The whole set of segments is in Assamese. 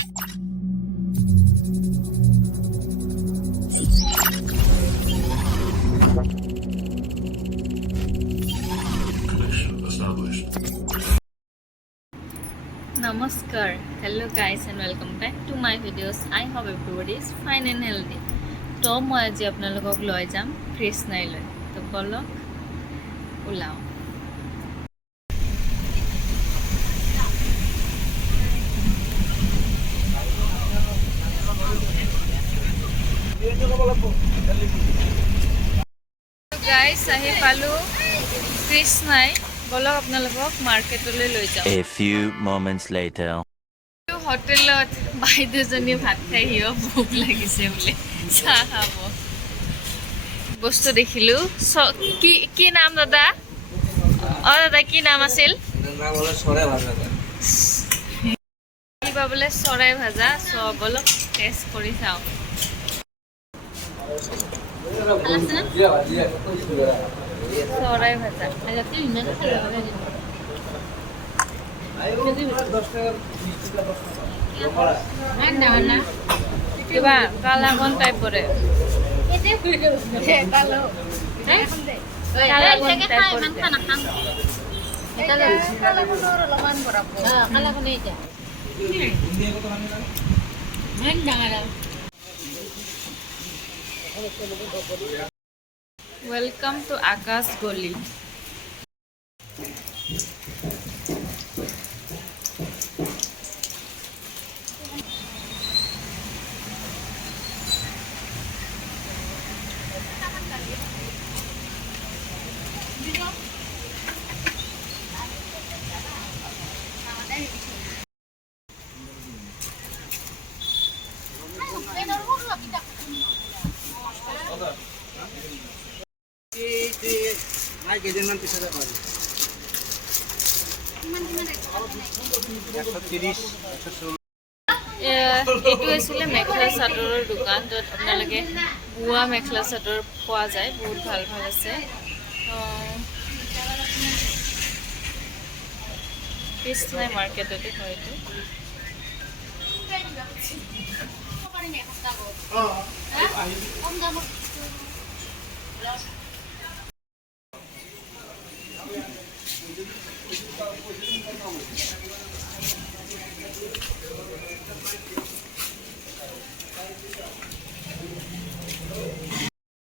Namaskar, hello guys and welcome back to my videos. I hope everybody is fine and healthy. तो मैं आज আপোনালোকক লৈ যাম কৃষ্ণাইলৈ তো বলক ওলাও গাইস আহি পালো কৃষ্ণাই বলক আপোনালোকক মাৰ্কেটলৈ লৈ যাম A few moments later হোটেলত বাইদেউজনী ভাত খাই হিও ভোক লাগিছে বোলে চাহ খাব বস্তু দেখিলো কি কি নাম দাদা দাদা কি নাম আছিল নাম হলো সরাই ভাজা কিবা বোলে চৰাই ভাজা সব বলক টেষ্ট কৰি চাও চৰাই ভাজা কিবা কালাগন টাইপ কৰে ওয়েলকাম টু আকাশ গলি এইটো আছিলে মেখেলা চাদৰৰ দোকান য'ত আপোনালোকে বোৱা মেখেলা চাদৰ পোৱা যায় বহুত ভাল ভাল আছে কৃষ্ণাই মাৰ্কেটতে হয়তো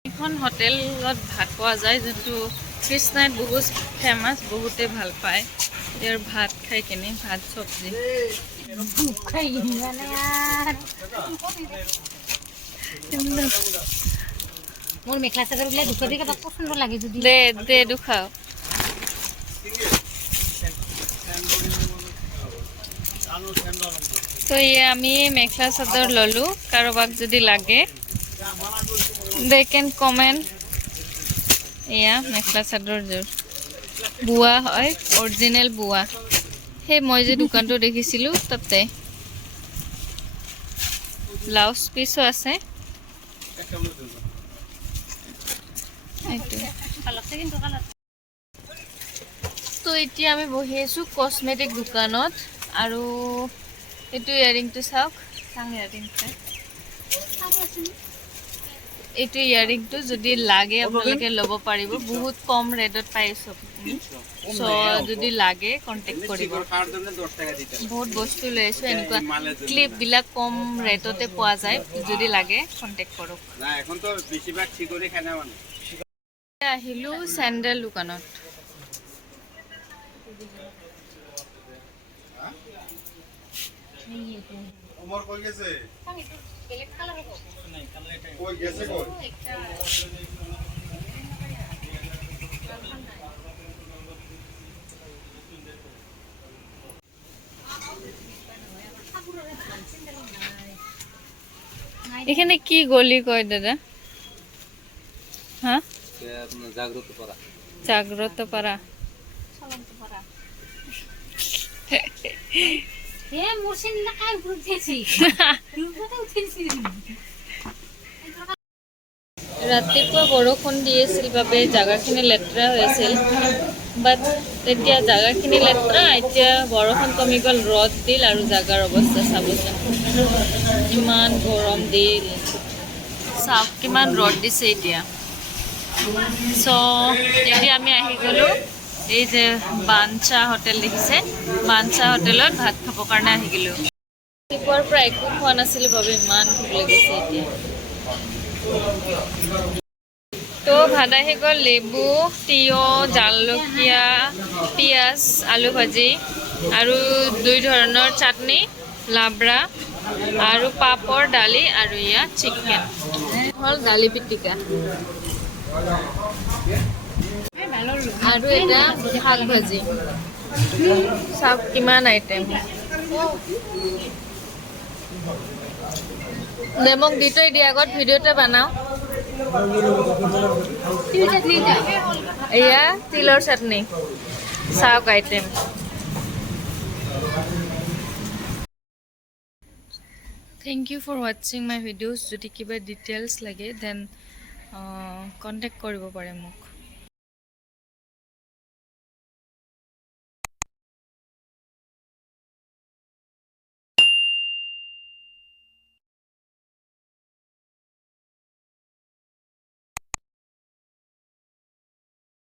এখন হোটেলত ভাত পোৱা যায় যোনটো কৃষ্ণাইত বহুত ফেমাছ বহুতে ভাল পায় ইয়াৰ ভাত খাই কিনে ভাত চব্জি মোৰ মেখেলা চাদৰ বিলাক দুশ দি কিবা পচন্দ লাগে যদি দে দে দুখাও তো আমি মেখেলা চাদৰ ললো কাৰোবাক যদি লাগে they can comment এয়া মেখেলা চাদৰযোৰ বোৱা হয় অৰিজিনেল বোৱা সেই মই যে দোকানটো দেখিছিলো তাতে ব্লাউজ পিসও আছে তো এতিয়া আমি বহি আছো কসমেটিক দোকানত আৰু এইটো ইয়াৰিংটো চাওক চাং ইয়াৰিংটো এইটো ইয়াৰিংটো যদি লাগে আপোনালোকে ল'ব পাৰিব বহুত কম ৰেটত পাইছো সো যদি লাগে কন্টাক্ট কৰিব বহুত বস্তু লৈ আছো এনেকুৱা ক্লিপ বিলাক কম ৰেটতে পোৱা যায় যদি লাগে কন্টাক্ট কৰক না এখন তো বেশিরভাগ ঠিক করে খায় না মানে আহিলো স্যান্ডেল দোকানত ওমর কই গেছে কই গেছে কই এখানে কি গলি কয় দাদা হ্যাঁ জাগ্রত করা জাগ্রত পারা এ মুরশিদ না কাই উঠেছি রূপতে উঠেছি ৰাতিপুৱা বৰষুণ দি আছিল বাবে জাগাখিনি লেতেৰা হৈ আছিল বাট তেতিয়া জাগাখিনি লেতেৰা এতিয়া বৰষুণ কমি গ'ল ৰ'দ দিল আৰু জাগাৰ অৱস্থা চাবচোন ইমান গৰম দিল চাওক কিমান ৰ'দ দিছে এতিয়া চ' এতিয়া আমি আহি গ'লোঁ এই যে বাঞ্চা হোটেল দেখিছে বাঞ্চা হোটেলত ভাত খাবৰ কাৰণে আহি গ'লোঁ ৰাতিপুৱাৰ পৰা একো খোৱা নাছিলোঁ বাবে ইমান ভোক লাগিছে এতিয়া তো ভাত আহি গ'ল লেবু তিয়ঁহ জালুকীয়া পিঁয়াজ আলু ভাজি আৰু 2 ধৰণৰ চাটনি লাবৰা আৰু পাপৰ দালি আৰু ইয়া চিকেন হ'ল দালি পিটিকা আৰু এটা শাক ভাজি চাওক কিমান আইটেম দে মোক দি থৈ দিয়া আগত ভিডিঅ'টা বনাওঁ এয়া তিলৰ চাটনি চাওক item Thank you for watching my videos. যদি কিবা ডিটেইলছ লাগে দেন কণ্টেক্ট কৰিব পাৰে মোক